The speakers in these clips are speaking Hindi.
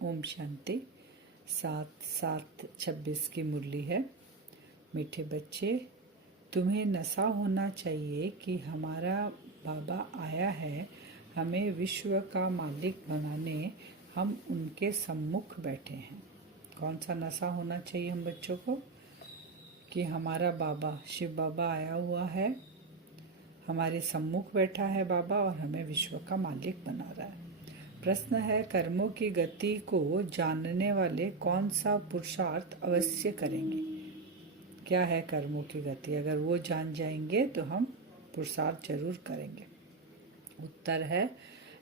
ओम शांति। 7/7/26 की मुरली है। मीठे बच्चे, तुम्हें नशा होना चाहिए कि हमारा बाबा आया है हमें विश्व का मालिक बनाने, हम उनके सम्मुख बैठे हैं। कौन सा नशा होना चाहिए हम बच्चों को? कि हमारा बाबा शिव बाबा आया हुआ है, हमारे सम्मुख बैठा है बाबा और हमें विश्व का मालिक बना रहा है। प्रश्न है, कर्मों की गति को जानने वाले कौन सा पुरुषार्थ अवश्य करेंगे? क्या है कर्मों की गति? अगर वो जान जाएंगे तो हम पुरुषार्थ जरूर करेंगे। उत्तर है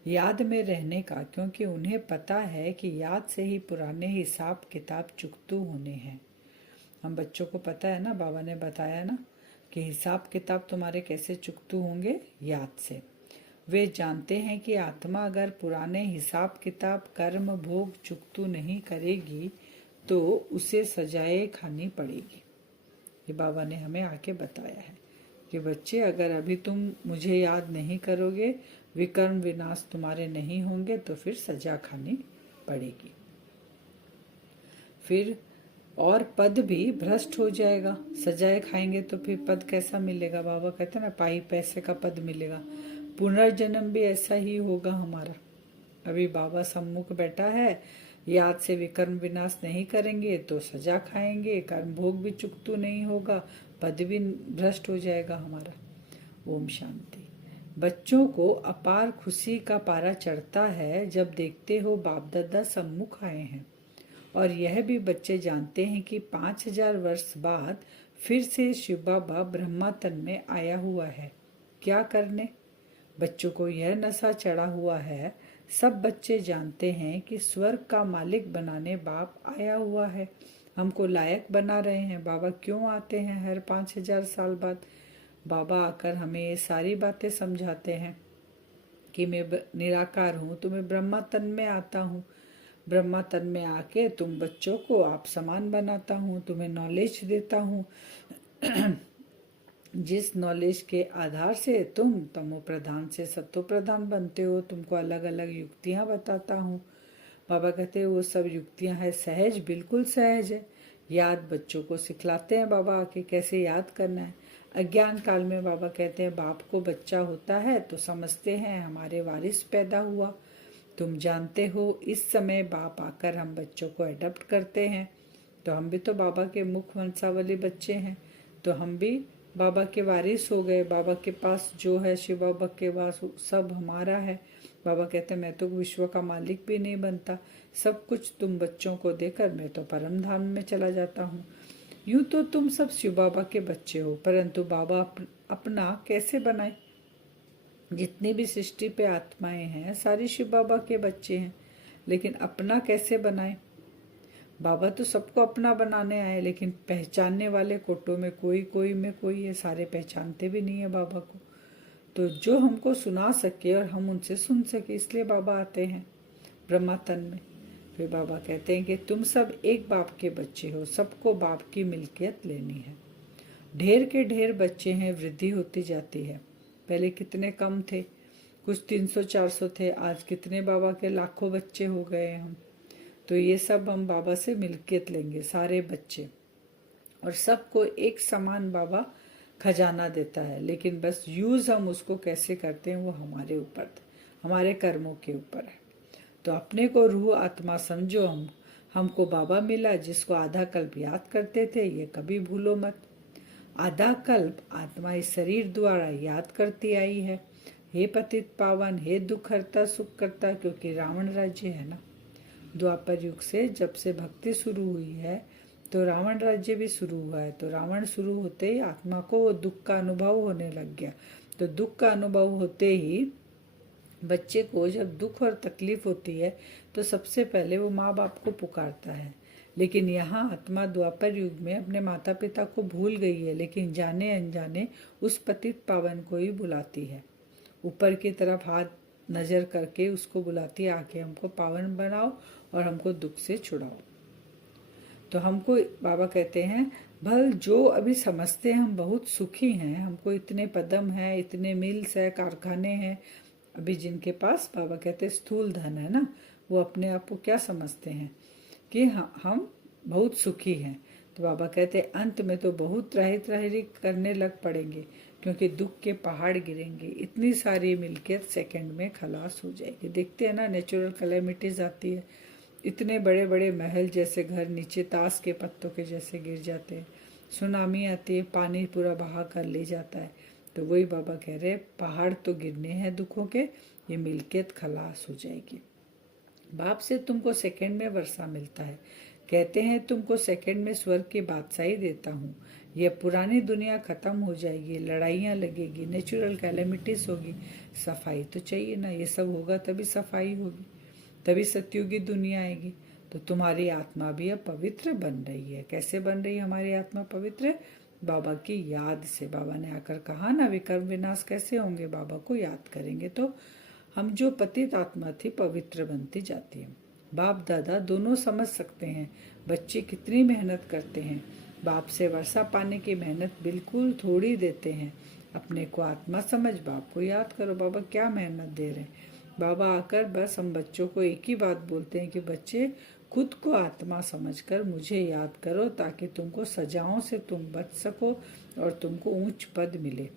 याद में रहने का, क्योंकि उन्हें पता है कि याद से ही पुराने हिसाब किताब चुकतू होने हैं। हम बच्चों को पता है ना, बाबा ने बताया ना कि हिसाब किताब तुम्हारे कैसे चुकतू होंगे? याद से। वे जानते हैं कि आत्मा अगर पुराने हिसाब किताब कर्म भोग चुकतू नहीं करेगी तो उसे सजाएं खानी पड़ेगी। ये बाबा ने हमें आके बताया है कि बच्चे, अगर अभी तुम मुझे याद नहीं करोगे, विकर्म विनाश तुम्हारे नहीं होंगे तो फिर सजा खानी पड़ेगी। फिर और पद भी भ्रष्ट हो जाएगा। सजाए खाएंगे तो फिर पद कैसा मिलेगा? बाबा कहते हैं ना, पाई पैसे का पद मिलेगा। पुनर्जन्म भी ऐसा ही होगा हमारा। अभी बाबा सम्मुख बैठा है, याद से विकर्म विनाश नहीं करेंगे तो सजा खाएंगे, कर्म भोग भी चुकतू नहीं होगा, पद भी भ्रष्ट हो जाएगा हमारा। ओम शांति। बच्चों को अपार खुशी का पारा चढ़ता है जब देखते हो बाप दादा सम्मुख आए हैं, और यह भी बच्चे जानते हैं कि 5000 वर्ष बाद फिर से शिव बाबा ब्रह्मा तन में आया हुआ है। क्या करने? बच्चों को यह नशा चढ़ा हुआ है। सब बच्चे जानते हैं कि स्वर्ग का मालिक बनाने बाप आया हुआ है, हमको लायक बना रहे हैं। बाबा क्यों आते हैं हर 5000 साल बाद? बाबा आकर हमें ये सारी बातें समझाते हैं कि मैं निराकार हूँ, तो मैं ब्रह्मा तन में आता हूँ। ब्रह्मा तन में आके तुम बच्चों को आप समान बनाता हूँ, तुम्हें नॉलेज देता हूँ जिस नॉलेज के आधार से तुम तमो प्रधान से सत्व प्रधान बनते हो। तुमको अलग अलग युक्तियाँ बताता हूँ। बाबा कहते हैं वो सब युक्तियाँ है सहज, बिल्कुल सहज है। याद बच्चों को सिखलाते हैं बाबा आके कैसे याद करना है। अज्ञान काल में बाबा कहते हैं बाप को बच्चा होता है तो समझते हैं हमारे वारिस पैदा हुआ। तुम जानते हो इस समय बाप आकर हम बच्चों को एडप्ट करते हैं, तो हम भी तो बाबा के मुख वंशावली बच्चे हैं, तो हम भी बाबा के वारिस हो गए। बाबा के पास जो है, शिव बाबा के पास सब हमारा है। बाबा कहते हैं मैं तो विश्व का मालिक भी नहीं बनता, सब कुछ तुम बच्चों को देकर मैं तो परम धाम में चला जाता हूँ। यूं तो तुम सब शिव बाबा के बच्चे हो, परंतु बाबा अपना कैसे बनाए? जितनी भी सृष्टि पे आत्माएं हैं सारी शिव बाबा के बच्चे हैं, लेकिन अपना कैसे बनाए? बाबा तो सबको अपना बनाने आए, लेकिन पहचानने वाले कोटों में कोई कोई में कोई है, सारे पहचानते भी नहीं है बाबा को। तो जो हमको सुना सके और हम उनसे सुन सके, इसलिए बाबा आते हैं ब्रह्मा तन में। फिर बाबा कहते हैं कि तुम सब एक बाप के बच्चे हो, सबको बाप की मिल्कियत लेनी है। ढेर के ढेर बच्चे हैं, वृद्धि होती जाती है। पहले कितने कम थे, कुछ 300-400 थे, आज कितने बाबा के लाखों बच्चे हो गए हम। तो ये सब हम बाबा से मिल्कियत लेंगे, सारे बच्चे, और सबको एक समान बाबा खजाना देता है। लेकिन बस यूज हम उसको कैसे करते हैं वो हमारे ऊपर, हमारे कर्मों के ऊपर है। तो अपने को रूह आत्मा समझो। हमको बाबा मिला जिसको आधा कल्प याद करते थे, ये कभी भूलो मत। आधा कल्प आत्मा इस शरीर द्वारा याद करती आई है, हे पतित पावन, हे दुख हरता सुख करता, क्योंकि रावण राज्य है ना। द्वापर युग से जब से भक्ति शुरू हुई है तो रावण राज्य भी शुरू हुआ है। तो रावण शुरू होते ही आत्मा को वो दुख का अनुभव होने लग गया। तो दुख का अनुभव होते ही बच्चे को जब दुख और तकलीफ होती है तो सबसे पहले वो माँ बाप को पुकारता है। लेकिन यहाँ आत्मा द्वापर युग में अपने माता पिता को भूल गई है, लेकिन जाने अनजाने उस पतित पावन को ही बुलाती है। ऊपर की तरफ हाथ नजर करके उसको बुलाती है, आके हमको पावन बनाओ और हमको दुख से छुड़ाओ। तो हमको बाबा कहते हैं भल जो अभी समझते हैं हम बहुत सुखी हैं, हमको इतने पदम हैं, इतने मिल्स है, कारखाने हैं। अभी जिनके पास बाबा कहते हैं स्थूल धन है ना, वो अपने आप को क्या समझते हैं कि हम बहुत सुखी हैं। तो बाबा कहते हैं अंत में तो बहुत त्राही करने लग पड़ेंगे, क्योंकि दुख के पहाड़ गिरेंगे, इतनी सारी मिलकर सेकंड में खलास हो जाएगी। देखते हैं ना, नेचुरल कैलेमिटीज आती है, इतने बड़े बड़े महल जैसे घर नीचे ताश के पत्तों के जैसे गिर जाते हैं, सुनामी आती है, पानी पूरा बहा कर ले जाता है। तो वही बाबा कह रहे पहाड़ तो गिरने हैं दुखों के, ये मिल्कियत खलास हो जाएगी। बाप से तुमको सेकंड में वर्षा मिलता है, कहते हैं तुमको सेकंड में स्वर्ग की बादशाही देता हूँ। यह पुरानी दुनिया खत्म हो जाएगी, लड़ाइयाँ लगेगी, नेचुरल कैलेमिटीज होगी, सफाई तो चाहिए ना, ये सब होगा तभी सफाई होगी, तभी सत्युगी दुनिया आएगी। तो तुम्हारी आत्मा भी अब पवित्र बन रही है। कैसे बन रही है हमारी आत्मा पवित्र? बाबा की याद से। बाबा ने आकर कहा ना विकर्म विनाश कैसे होंगे, बाबा को याद करेंगे तो हम जो पतित आत्मा थी पवित्र बनती जाती है। बाप दादा दोनों समझ सकते हैं बच्चे कितनी मेहनत करते हैं। बाप से वर्षा पाने की मेहनत बिल्कुल थोड़ी देते हैं। अपने को आत्मा समझ बाप को याद करो। बाबा क्या मेहनत दे रहे हैं। बाबा आकर बस हम बच्चों को एक ही बात बोलते हैं कि बच्चे खुद को आत्मा समझकर मुझे याद करो, ताकि तुमको सजाओं से तुम बच सको और तुमको ऊंच पद मिले।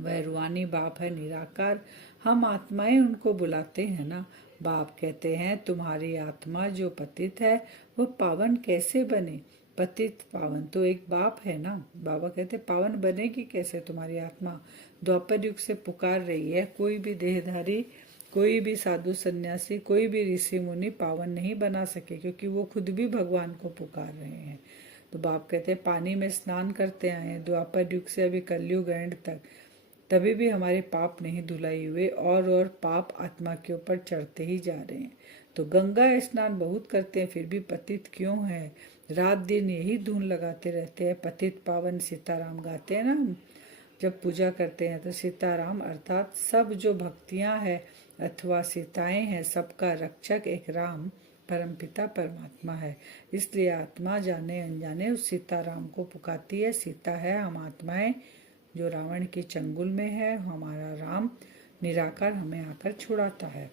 वह रूहानी बाप है निराकार, हम आत्माएं उनको बुलाते हैं ना। बाप कहते हैं तुम्हारी आत्मा जो पतित है वो पावन कैसे बने? पतित पावन तो एक बाप है ना। बाबा कहते पावन बनेगी कैसे तुम्हारी आत्मा? द्वापर युग से पुकार रही है, कोई भी देहधारी, कोई भी साधु सन्यासी, कोई भी ऋषि मुनि पावन नहीं बना सके, क्योंकि वो खुद भी भगवान को पुकार रहे हैं। तो बाप कहते हैं पानी में स्नान करते आए हैं द्वापर युग से अभी कलयुग एंड तक, तभी भी हमारे पाप नहीं धुलाई हुए और पाप आत्मा के ऊपर चढ़ते ही जा रहे हैं। तो गंगा स्नान बहुत करते हैं फिर भी पतित क्यों है? रात दिन यही धुन लगाते रहते हैं, पतित पावन सीताराम गाते हैं ना हम जब पूजा करते हैं। तो सीताराम अर्थात सब जो भक्तियां हैं अथवा सीताएं हैं, सबका रक्षक एक राम परमपिता परमात्मा है। इसलिए आत्मा जाने अनजाने उस सीताराम को पुकारती है। सीता है हम आत्माएं जो रावण के चंगुल में है, हमारा राम निराकार हमें आकर छुड़ाता है।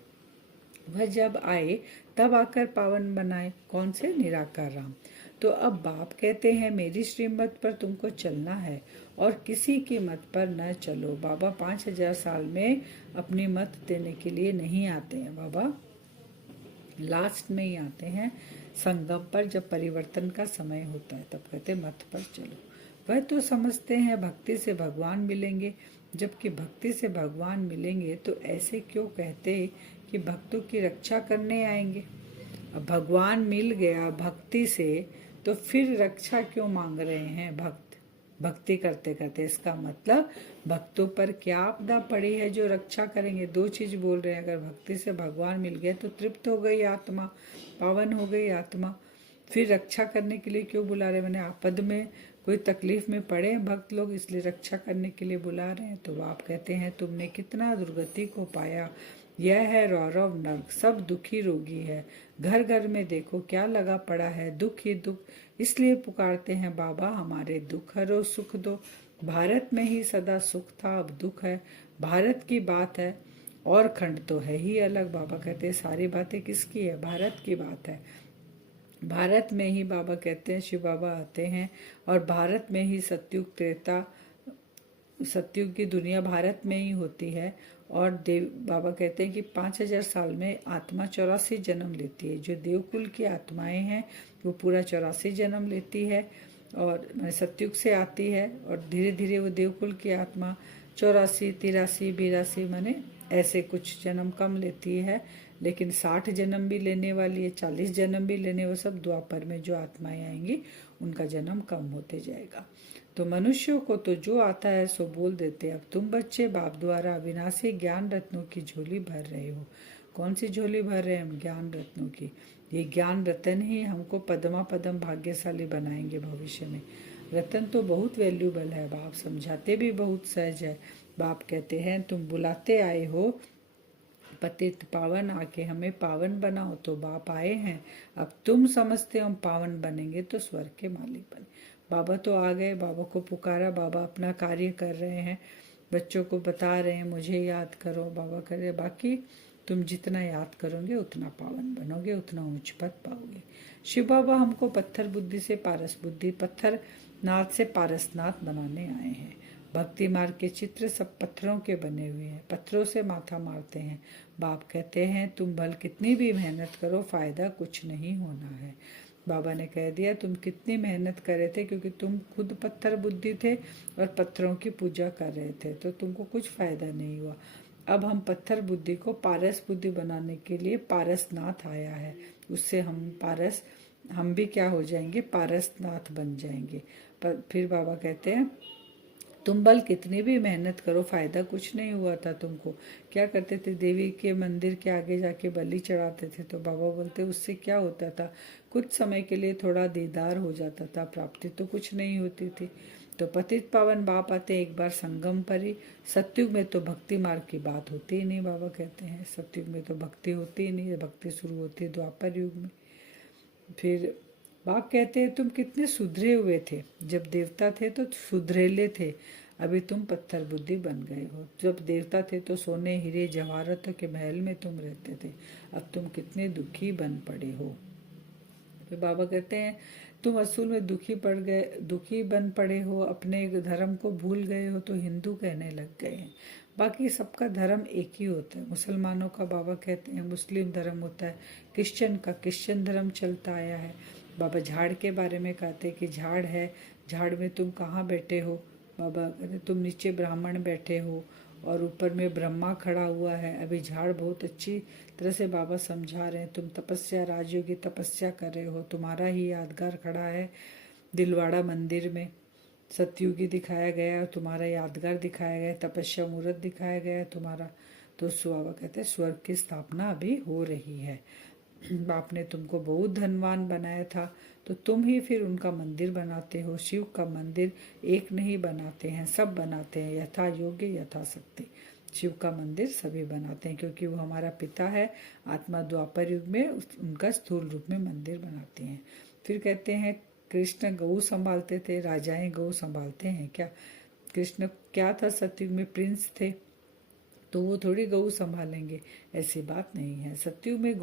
वह जब आए तब आकर पावन बनाए, कौन से? निराकार राम। तो अब बाप कहते हैं मेरी श्रीमत पर तुमको चलना है और किसी की मत पर न चलो। बाबा 5000 साल में अपनी मत देने के लिए नहीं आते हैं, बाबा लास्ट में ही आते हैं संगम पर, जब परिवर्तन का समय होता है तब कहते मत पर चलो। वह तो समझते हैं भक्ति से भगवान मिलेंगे, जबकि भक्ति से भगवान मिलेंगे तो ऐसे क्यों कहते कि भक्तों की रक्षा करने आएंगे? अब भगवान मिल गया भक्ति से तो फिर रक्षा क्यों मांग रहे हैं? भक्ति करते करते, इसका मतलब भक्तों पर क्या आपदा पड़ी है जो रक्षा करेंगे? दो चीज बोल रहे हैं, अगर भक्ति से भगवान मिल गए तो तृप्त हो गई आत्मा, पावन हो गई आत्मा, फिर रक्षा करने के लिए क्यों बुला रहे? मैंने आपद में कोई तकलीफ में पड़े भक्त लोग, इसलिए रक्षा करने के लिए बुला रहे हैं। तो आप कहते हैं तुमने कितना दुर्गति को पाया, यह है रौरव नर्क, सब दुखी रोगी है, घर घर में देखो क्या लगा पड़ा है, दुख ही दुख, इसलिए पुकारते हैं बाबा हमारे दुख हरो सुख दो। भारत में ही सदा सुख था, अब दुख है, भारत की बात है और खंड तो है ही अलग। बाबा कहते हैं सारी बातें किसकी है? भारत की बात है। भारत में ही बाबा कहते हैं शिव बाबा आते हैं और भारत में ही सत्युग त्रेता, सत्युग की दुनिया भारत में ही होती है। और देव बाबा कहते हैं कि 5000 साल में आत्मा 84 जन्म लेती है। जो देवकुल की आत्माएं हैं वो पूरा 84 जन्म लेती है और सत्युग से आती है, और धीरे धीरे वो देवकुल की आत्मा 84, 83, 82 माने ऐसे कुछ जन्म कम लेती है, लेकिन 60 जन्म भी लेने वाली है, 40 जन्म भी लेने, वो सब द्वापर में जो आत्माएं आएंगी उनका जन्म कम होते जाएगा। तो मनुष्यों को तो जो आता है सो बोल देते। अब तुम बच्चे बाप द्वारा अविनाशी ज्ञान रत्नों की झोली भर रहे हो। कौन सी झोली भर रहे हैं हम? ज्ञान रत्नों की। ये ज्ञान रतन ही हमको पदमा पदम भाग्यशाली बनाएंगे भविष्य में। रतन तो बहुत वैल्यूबल है, बाप समझाते भी बहुत सहज है। बाप कहते हैं तुम बुलाते आए हो पतित पावन, आके हमें पावन बनाओ, तो बाप आए हैं। अब तुम समझते हो हम पावन बनेंगे तो स्वर्ग के मालिक बने। बाबा तो आ गए, बाबा को पुकारा, बाबा अपना कार्य कर रहे हैं, बच्चों को बता रहे हैं मुझे याद करो। बाबा कह रहे बाकी तुम जितना याद करोगे उतना पावन बनोगे, उतना ऊंच पद पाओगे। शिव बाबा हमको पत्थर बुद्धि से पारस बुद्धि, पत्थर नाथ से पारसनाथ बनाने आए हैं। भक्ति मार्ग के चित्र सब पत्थरों के बने हुए हैं, पत्थरों से माथा मारते हैं। बाप कहते हैं तुम भल कितनी भी मेहनत करो फायदा कुछ नहीं होना है। बाबा ने कह दिया तुम कितनी मेहनत कर रहे थे, क्योंकि तुम खुद पत्थर बुद्धि थे और पत्थरों की पूजा कर रहे थे, तो तुमको कुछ फायदा नहीं हुआ। अब हम पत्थर बुद्धि को पारस बुद्धि बनाने के लिए पारसनाथ आया है, उससे हम भी क्या हो जाएंगे, पारसनाथ बन जाएंगे। पर फिर बाबा कहते हैं तुम बल कितनी भी मेहनत करो फायदा कुछ नहीं हुआ था तुमको। क्या करते थे, देवी के मंदिर के आगे जाके बलि चढ़ाते थे, तो बाबा बोलते उससे क्या होता था, कुछ समय के लिए थोड़ा दीदार हो जाता था, प्राप्ति तो कुछ नहीं होती थी। तो पतित पावन बाप आते एक बार संगम पर ही। सतयुग में तो भक्ति मार्ग की बात होती ही नहीं, बाबा कहते हैं सतयुग में तो भक्ति होती ही नहीं, भक्ति शुरू होती है द्वापर युग में। फिर बाप कहते हैं तुम कितने सुधरे हुए थे, जब देवता थे तो सुधरेले थे, अभी तुम पत्थर बुद्धि बन गए हो। जब देवता थे तो सोने हीरे जवाहरात के महल में तुम रहते थे, अब तुम कितने दुखी बन पड़े हो। फिर बाबा कहते हैं तुम असूल में दुखी बन पड़े हो, अपने धर्म को भूल गए हो तो हिंदू कहने लग गए हैं। बाकी सबका धर्म एक ही होता है। मुसलमानों का बाबा कहते हैं मुस्लिम धर्म होता है, क्रिश्चियन का क्रिश्चियन धर्म चलता आया है। बाबा झाड़ के बारे में कहते हैं कि झाड़ है, झाड़ में तुम कहाँ बैठे हो। बाबा कहते तुम नीचे ब्राह्मण बैठे हो और ऊपर में ब्रह्मा खड़ा हुआ है। अभी झाड़ बहुत अच्छी तरह से बाबा समझा रहे हैं, तुम तपस्या राजयोगी तपस्या कर रहे हो, तुम्हारा ही यादगार खड़ा है दिलवाड़ा मंदिर में, सतयुगी दिखाया गया है, तुम्हारा यादगार दिखाया गया है, तपस्या मुहूर्त दिखाया गया है तुम्हारा। तो बाबा कहते हैं स्वर्ग की स्थापना अभी हो रही है। बाप ने तुमको बहुत धनवान बनाया था, तो तुम ही फिर उनका मंदिर बनाते हो। शिव का मंदिर एक नहीं बनाते हैं, सब बनाते हैं, यथा योग्य यथा शक्ति। शिव का मंदिर सभी बनाते हैं, क्योंकि वो हमारा पिता है। आत्मा द्वापर युग में उनका स्थूल रूप में मंदिर बनाते हैं। फिर कहते हैं कृष्ण गऊ संभालते थे, राजाएं गऊ संभालते हैं क्या। कृष्ण क्या था, सतयुग में प्रिंस थे, तो वो थोड़ी गऊ संभालेंगे, ऐसी बात नहीं है। सतयुग में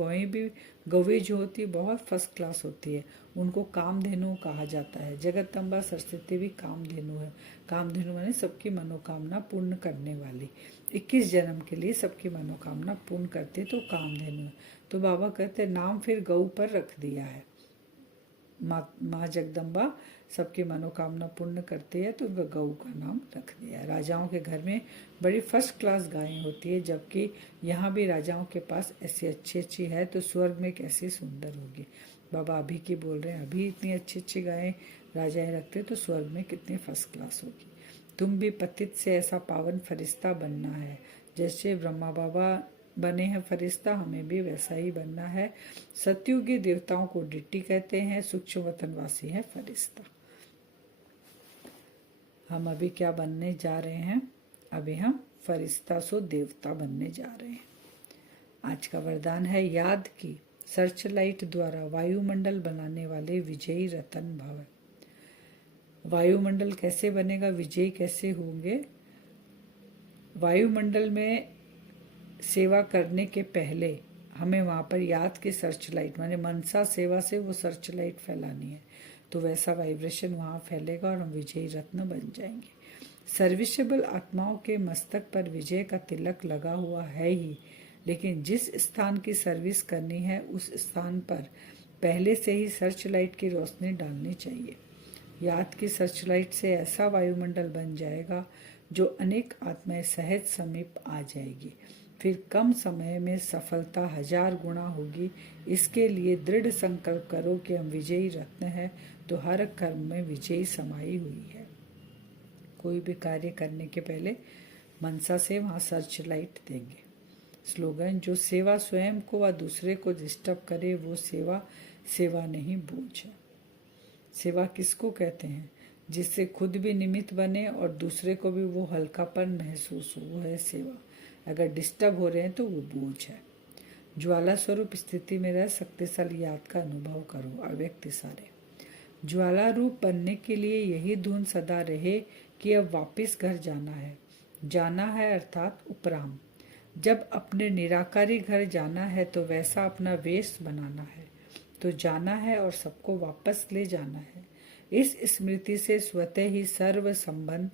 गौएं जो होती है बहुत फर्स्ट क्लास होती है, उनको कामधेनु कहा जाता है। जगदम्बा सरस्वती भी कामधेनु है। कामधेनु माने सबकी मनोकामना पूर्ण करने वाली, 21 जन्म के लिए सबकी मनोकामना पूर्ण करते तो कामधेनु है। तो बाबा कहते नाम फिर गऊ पर रख दिया है। माँ जगदम्बा सबकी मनोकामना पूर्ण करती है तो उनका गऊ का नाम रख दिया। राजाओं के घर में बड़ी फर्स्ट क्लास गायें होती है, जबकि यहाँ भी राजाओं के पास ऐसी अच्छी है, तो स्वर्ग में कैसी सुंदर होगी। बाबा अभी की बोल रहे हैं, अभी इतनी अच्छी गायें राजाएं रखते तो स्वर्ग में कितनी फर्स्ट क्लास होगी। तुम भी पतित से ऐसा पावन फरिश्ता बनना है, जैसे ब्रह्मा बाबा बने हैं फरिश्ता, हमें भी वैसा ही बनना है। सतयुगी देवताओं को डिट्टी कहते हैं, सूक्ष्म वतनवासी है फरिश्ता। हम अभी क्या बनने जा रहे हैं, अभी हम फरिश्ता सो देवता बनने जा रहे हैं। आज का वरदान है याद की सर्च लाइट द्वारा वायुमंडल बनाने वाले विजयी रतन भव। वायुमंडल कैसे बनेगा, विजयी कैसे होंगे। वायुमंडल में सेवा करने के पहले हमें वहाँ पर याद की सर्च लाइट माने मनसा सेवा से वो सर्च लाइट फैलानी है, तो वैसा वाइब्रेशन वहाँ फैलेगा और हम विजयी रत्न बन जाएंगे। सर्विसेबल आत्माओं के मस्तक पर विजय का तिलक लगा हुआ है ही, लेकिन जिस स्थान की सर्विस करनी है उस स्थान पर पहले से ही सर्च लाइट की रोशनी डालनी चाहिए। याद की सर्च लाइट से ऐसा वायुमंडल बन जाएगा जो अनेक आत्माएं सहज समीप आ जाएगी। फिर कम समय में सफलता 1000 गुना होगी। इसके लिए दृढ़ संकल्प करो कि हम विजयी रत्न हैं, तो हर कर्म में विजयी समाई हुई है। कोई भी कार्य करने के पहले मनसा से वहाँ सर्च लाइट देंगे। स्लोगन, जो सेवा स्वयं को व दूसरे को डिस्टर्ब करे वो सेवा नहीं बोझ है। सेवा किसको कहते हैं, जिससे खुद भी निमित्त बने और दूसरे को भी वो हल्कापन महसूस हो, वो है सेवा। अगर डिस्टर्ब हो रहे हैं तो वो बोझ है। ज्वाला स्वरूप स्थिति में रह शक्तिशाली याद का अनुभव करो। अव्यक्त सारे ज्वाला रूप बनने के लिए यही धुन सदा रहे कि अब वापस घर जाना है। जाना है अर्थात उपराम। जब अपने निराकारी घर जाना है तो वैसा अपना वेश बनाना है, तो जाना है और सबको वापस ले जाना है। इस स्मृति से स्वतः ही सर्व संबंध,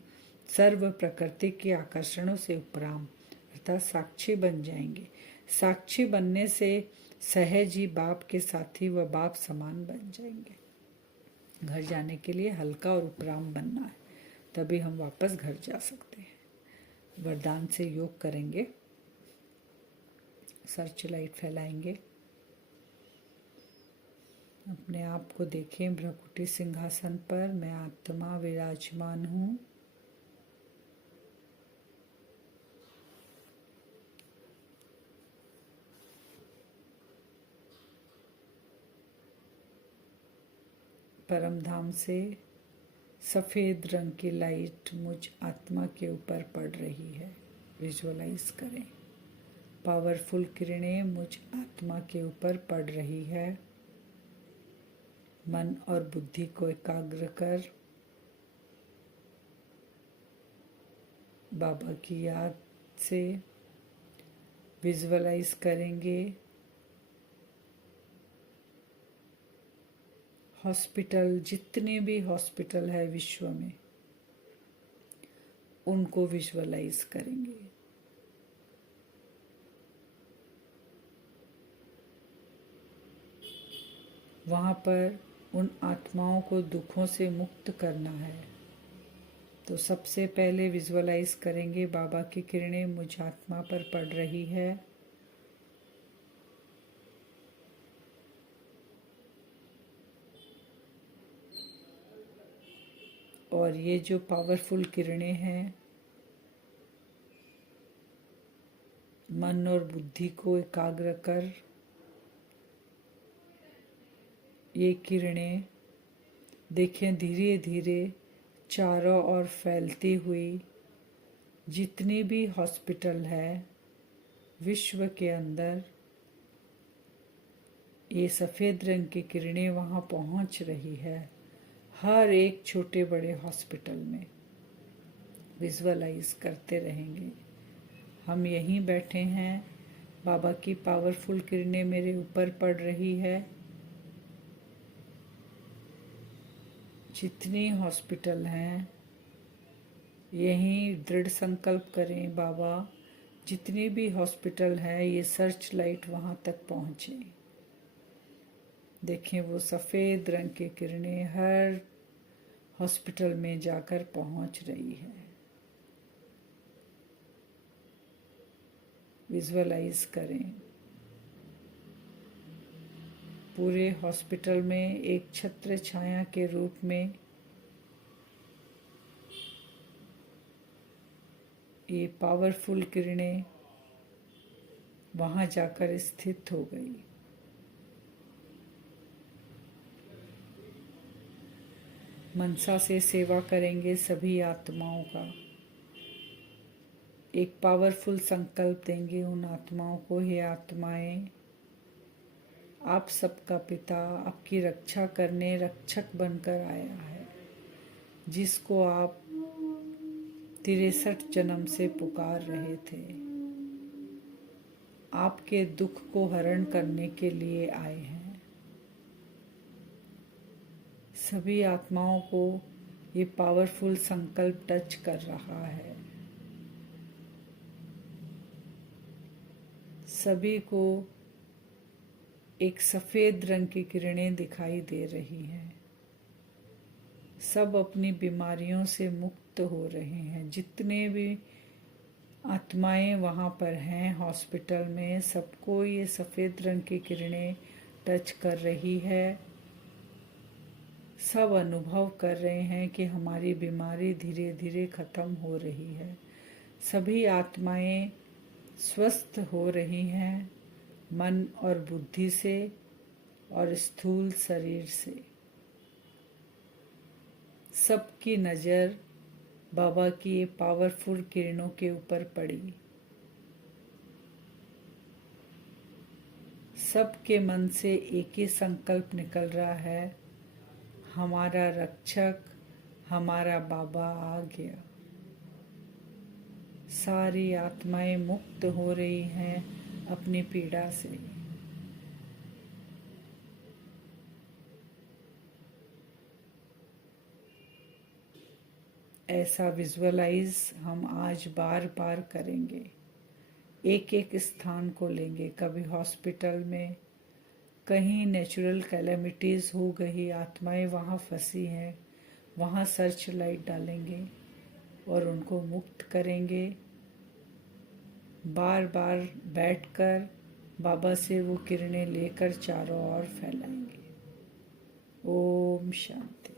सर्व प्रकृति के आकर्षणों से उपराम अर्थात साक्षी बन जाएंगे। साक्षी बनने से सहज ही बाप के साथी व बाप समान बन जाएंगे। घर जाने के लिए हल्का और उपराम बनना है, तभी हम वापस घर जा सकते हैं। वरदान से योग करेंगे, सर्च लाइट फैलाएंगे। अपने आप को देखें भ्रकुटी सिंहासन पर, मैं आत्मा विराजमान हूँ। परम धाम से सफ़ेद रंग की लाइट मुझ आत्मा के ऊपर पड़ रही है, विजुअलाइज करें। पावरफुल किरणें मुझ आत्मा के ऊपर पड़ रही है। मन और बुद्धि को एकाग्र कर बाबा की याद से विजुअलाइज करेंगे। हॉस्पिटल, जितने भी हॉस्पिटल है विश्व में, उनको विजुअलाइज करेंगे। वहाँ पर उन आत्माओं को दुखों से मुक्त करना है। तो सबसे पहले विजुअलाइज करेंगे बाबा की किरणें मुझ आत्मा पर पड़ रही है। और ये जो पावरफुल किरणें हैं, मन और बुद्धि को एकाग्र कर ये किरणें देखें धीरे धीरे चारों ओर फैलती हुई। जितनी भी हॉस्पिटल है विश्व के अंदर, ये सफ़ेद रंग की किरणें वहाँ पहुँच रही है। हर एक छोटे बड़े हॉस्पिटल में विजुअलाइज करते रहेंगे। हम यहीं बैठे हैं, बाबा की पावरफुल किरणें मेरे ऊपर पड़ रही है। जितनी हॉस्पिटल हैं यहीं दृढ़ संकल्प करें, बाबा जितनी भी हॉस्पिटल है ये सर्च लाइट वहाँ तक पहुँचे। देखें वो सफ़ेद रंग की किरणें हर हॉस्पिटल में जाकर पहुँच रही है। विजुअलाइज करें पूरे हॉस्पिटल में एक छत्र छाया के रूप में ये पावरफुल किरणें वहाँ जाकर स्थित हो गई। मनसा से सेवा करेंगे सभी आत्माओं का। एक पावरफुल संकल्प देंगे उन आत्माओं को, हे आत्माएं, आप सबका पिता आपकी रक्षा करने रक्षक बनकर आया है, जिसको आप 63 जन्म से पुकार रहे थे। आपके दुख को हरण करने के लिए आए हैं। सभी आत्माओं को ये पावरफुल संकल्प टच कर रहा है। सभी को एक सफ़ेद रंग की किरणें दिखाई दे रही हैं। सब अपनी बीमारियों से मुक्त हो रहे हैं। जितने भी आत्माएं वहाँ पर हैं हॉस्पिटल में, सबको ये सफ़ेद रंग की किरणें टच कर रही है। सब अनुभव कर रहे हैं कि हमारी बीमारी धीरे धीरे ख़त्म हो रही है। सभी आत्माएं स्वस्थ हो रही हैं, मन और बुद्धि से और स्थूल शरीर से। सबकी नज़र बाबा की ये पावरफुल किरणों के ऊपर पड़ी। सबके मन से एक ही संकल्प निकल रहा है, हमारा रक्षक हमारा बाबा आ गया। सारी आत्माएं मुक्त हो रही हैं अपनी पीड़ा से। ऐसा विजुअलाइज हम आज बार बार करेंगे। एक एक स्थान को लेंगे, कभी हॉस्पिटल में, कहीं नेचुरल कैलेमिटीज़ हो गई, आत्माएं वहाँ फंसी हैं, वहाँ सर्च लाइट डालेंगे और उनको मुक्त करेंगे। बार बार बैठकर बाबा से वो किरणें लेकर चारों ओर फैलाएंगे। ओम शांति।